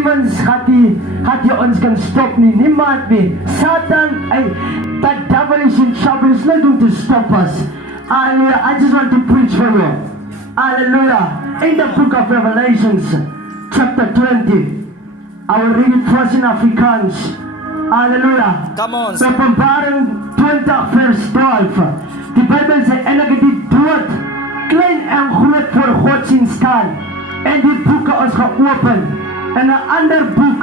demons gaat die ons kan stop nie. Niemand nie. Satan, that devil is in trouble. He's not going to stop us. Hallelujah. I just want to preach for you. Hallelujah. In the book of Revelations, chapter 20, I will read it first in Afrikaans. Hallelujah. Come on. Openbaring 20 vers 12. Die Bijbel sê, en ek het die dood, klein en groot voor God sien staan. En die boeke is geopen. En 'n ander boek,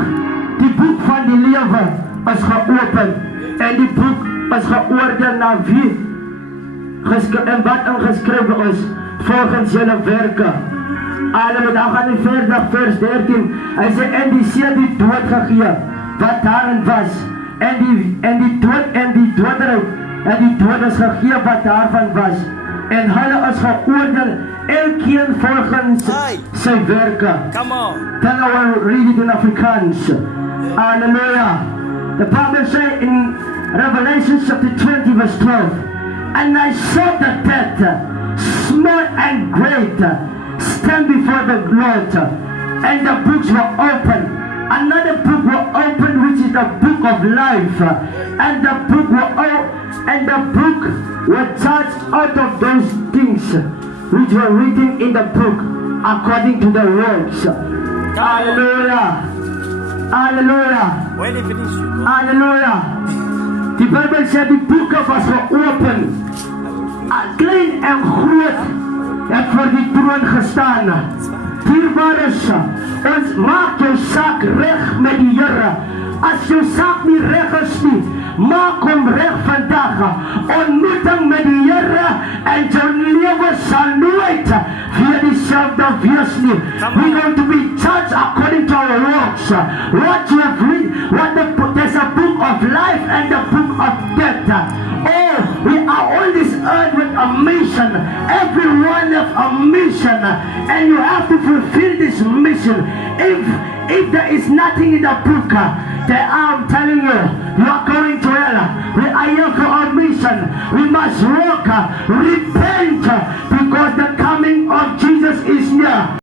die boek van die lewe, is geopen. En die boek is geoordeel na wie? En wat ingeskrywe is, volgens julle werke. Halleluja, dan gaan hy verder, vers 13. Hy sê, en die see die dood gegee, wat daarin was. En die dood en die doderyk, en die dood is gegee wat daarvan was. En hulle is geoordeel, elkeen volgens sy werke. Come on. Then I will read it in Afrikaans. Hallelujah. The Bible says in Revelation chapter 20 verse 12, and I saw the dead, small and great, stand before the Lord, and the books were opened. Another book was opened, which is the book of life, and the book were judged out of those things which were written in the book according to the works. Hallelujah. Hallelujah. When you finish, you go. Hallelujah. Die Bijbel sê die boeke was geopen. Klein en groot het voor die troon gestaan. Dierbares, ons maak jou saak reg met die Here. As jou saak nie reg is nie, maak hom reg vandag. Ontmoeting met die Here en jou lewe sal nooit weer dieselfde wees nie. We're going to be judged according to our works. What you have read, there's a book of life and a book of death. Oh, we are on this earth with a mission. Everyone has a mission, and you have to fulfill this mission. If there is nothing in the book, then I'm telling you, you are going to hell. We are here for our mission. We must walk, repent, because the coming of Jesus is near.